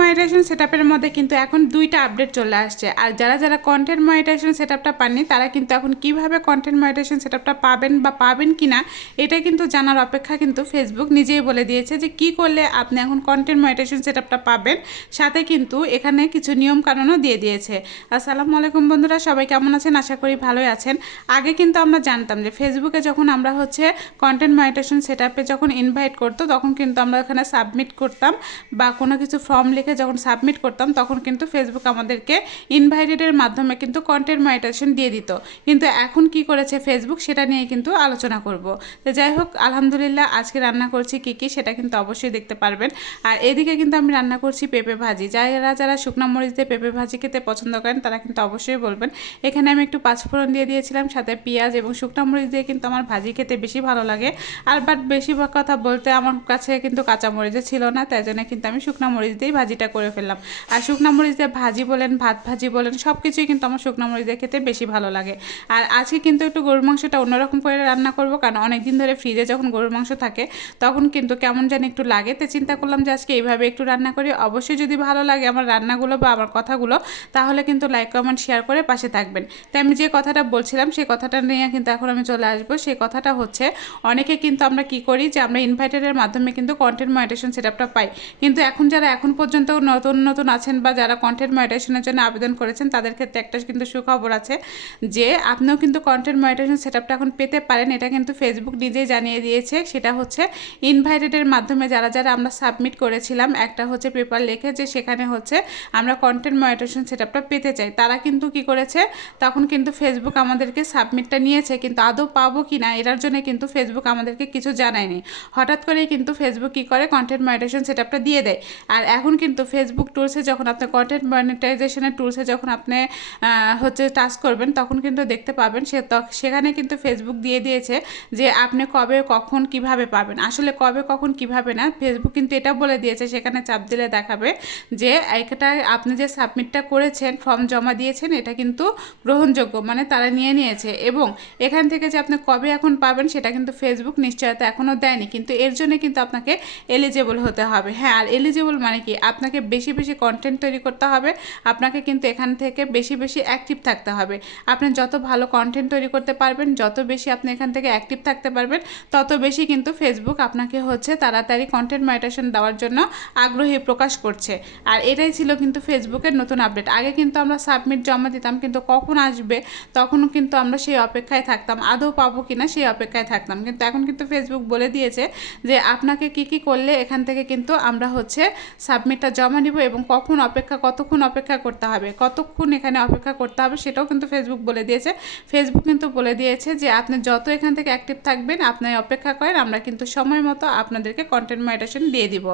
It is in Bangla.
মনিটাইজেশন সেটআপের মধ্যে কিন্তু এখন দুইটা আপডেট চলে আসছে। আর যারা যারা কন্টেন্ট মনিটাইজেশন সেটআপটা পাননি, তারা কিন্তু এখন কীভাবে কন্টেন্ট মনিটাইজেশন সেটআপটা পাবেন বা পাবেন কিনা, এটা কিন্তু জানার অপেক্ষা কিন্তু ফেসবুক নিজেই বলে দিয়েছে যে কি করলে আপনি এখন কন্টেন্ট মনিটাইজেশন সেটআপটা পাবেন। সাথে কিন্তু এখানে কিছু নিয়ম কানুনও দিয়ে দিয়েছে। আসসালামু আলাইকুম বন্ধুরা, সবাই কেমন আছেন? আশা করি ভালোই আছেন। আগে কিন্তু আমরা জানতাম যে ফেসবুকে যখন আমরা হচ্ছে কন্টেন্ট মনিটাইজেশন সেটআপে যখন ইনভাইট করতো, তখন কিন্তু আমরা এখানে সাবমিট করতাম বা কোনো কিছু ফর্ম লিখে যখন সাবমিট করতাম, তখন কিন্তু ফেসবুক আমাদেরকে ইনভাইটেডের মাধ্যমে কিন্তু কন্টেন্ট মনিটাইজেশন দিয়ে দিত। কিন্তু এখন কি করেছে ফেসবুক সেটা নিয়ে কিন্তু আলোচনা করব। তো যাই হোক, আলহামদুলিল্লাহ আজকে রান্না করছি কী কী, সেটা কিন্তু অবশ্যই দেখতে পারবেন। আর এদিকে কিন্তু আমি রান্না করছি পেঁপে ভাজি। যারা যারা শুকনো মরিচ দিয়ে পেঁপে ভাজি খেতে পছন্দ করেন, তারা কিন্তু অবশ্যই বলবেন। এখানে আমি একটু পাঁচফোড়ন দিয়ে দিয়েছিলাম, সাথে পেঁয়াজ এবং শুকনো মরিচ দিয়ে কিন্তু আমার ভাজি খেতে বেশি ভালো লাগে। আর বাট বেশিরভাগ কথা বলতে আমার কাছে কিন্তু কাঁচা মরিচে ছিল না, তাই জন্য কিন্তু আমি শুকনো মরিচ দিয়েই ভাজিটা করে ফেললাম। আর শুকনো মরিচ দিয়ে ভাজি বলেন, ভাত ভাজি বলেন সব কিছুই কিন্তু আমার শুকনো মরিচ দিয়ে খেতে বেশি ভালো লাগে। আর আজকে কিন্তু একটু গরুর মাংসটা অন্যরকম করে রান্না করব, কারণ অনেক দিন ধরে ফ্রিজে যখন গরুর মাংস থাকে, তখন কিন্তু কেমন জানি একটু লাগে। তো চিন্তা করলাম যে আজকে এইভাবে একটু রান্না করি। অবশ্যই যদি ভালো লাগে আমার রান্নাগুলো বা আমার কথাগুলো, তাহলে কিন্তু লাইক কমেন্ট শেয়ার করে পাশে থাকবেন। তাই আমি যে কথাটা বলছিলাম সেই কথাটা নিয়ে কিন্তু এখন আমি চলে আসব। সেই কথাটা হচ্ছে, অনেকে কিন্তু আমরা কি করি যে আমরা ইনভাইটারের মাধ্যমে কিন্তু কন্টেন্ট মনিটেশন সেটআপটা পাই। কিন্তু এখন যারা এখন পর্যন্ত নতুন নতুন আছেন বা যারা কন্টেন্ট মনিটেশনের জন্য আবেদন করেছেন, তাদের ক্ষেত্রে একটা কিন্তু সুখবর আছে যে, আপনিও কিন্তু কন্টেন্ট মনিটেশন সেটআপটা এখন পেতে পারেন। এটা কিন্তু ফেসবুক নিজেই জানিয়ে দিয়েছে। সেটা হচ্ছে ইনভাইটেডের মাধ্যমে যারা যারা আমরা সাবমিট করেছিলাম, একটা হচ্ছে পেপার লিখে যে, সেখানে হচ্ছে আমরা কন্টেন্ট মনিটেশন সেটআপটা পেতে চাই। তারা কিন্তু কি করেছে? তখন কিন্তু ফেসবুক আমাদেরকে সাবমিটটা নিয়েছে। কিন্তু আদৌ পাবো কি না এটার জন্য কিন্তু ফেসবুক আমাদেরকে কিছু জানায়নি। হঠাৎ করেই কিন্তু ফেসবুক কী করে? কন্টেন্ট মনিটাইজেশন সেটআপটা দিয়ে দেয়। আর এখন কিন্তু ফেসবুক টুলসে যখন আপনি কন্টেন্ট মনিটাইজেশনের টুলসে যখন আপনি হচ্ছে টাচ করবেন, তখন কিন্তু দেখতে পাবেন সে সেখানে কিন্তু ফেসবুক দিয়ে দিয়েছে যে আপনি কবে, কখন, কীভাবে পাবেন। আসলে কবে, কখন, কীভাবে না ফেসবুক কিন্তু এটা বলে দিয়েছে, সেখানে চাপ দিলে দেখাবে যে এটা আপনি যে সাবমিটটা করেছেন ফর্ম জমা দিয়েছেন, এটা কিন্তু গ্রহণযোগ্য মানে তারা নিয়ে নিয়েছে। এবং এখান থেকে যে আপনি কবে এখন পাবেন, সেটা কিন্তু ফেসবুক নিশ্চয়তা এখনও দেয়নি। কিন্তু এর জন্য কিন্তু আপনাকে এলিজেবল হতে হবে। হ্যাঁ আর এলিজেবল মানে কি? আপনাকে বেশি বেশি কন্টেন্ট তৈরি করতে হবে, আপনাকে কিন্তু এখান থেকে বেশি বেশি অ্যাক্টিভ থাকতে হবে। আপনি যত ভালো কন্টেন্ট তৈরি করতে পারবেন, যত বেশি আপনি এখান থেকে অ্যাক্টিভ থাকতে পারবেন, তত বেশি কিন্তু ফেসবুক আপনাকে হচ্ছে তাড়াতাড়ি কন্টেন্ট মাইটেশন দেওয়ার জন্য আগ্রহী প্রকাশ করছে। আর এটাই ছিল কিন্তু ফেসবুকের নতুন আপডেট আগে কিন্তু আমরা সাবমিট জমা দিতাম, কিন্তু কখন আসবে, তখনও কিন্তু আমরা সেই অপেক্ষায় থাকতাম। আদৌ পাবো কি না সেই অপেক্ষায় থাকতাম। কিন্তু এখন কিন্তু ফেসবুক বলে দিয়েছে যে, আপনাকে কি কি করলে এখান থেকে কিন্তু আমরা হচ্ছে সাবমিটটা জমা নিব এবং কখন অপেক্ষা, কতক্ষণ অপেক্ষা করতে হবে, কতক্ষণ এখানে অপেক্ষা করতে হবে সেটাও কিন্তু ফেসবুক বলে দিয়েছে। ফেসবুক কিন্তু বলে দিয়েছে যে, আপনি যত এখান থেকে অ্যাক্টিভ থাকবেন, আপনি অপেক্ষা করেন, আমরা কিন্তু সময় মতো আপনাদেরকে কন্টেন্ট মাইটেশন দিয়ে দিব।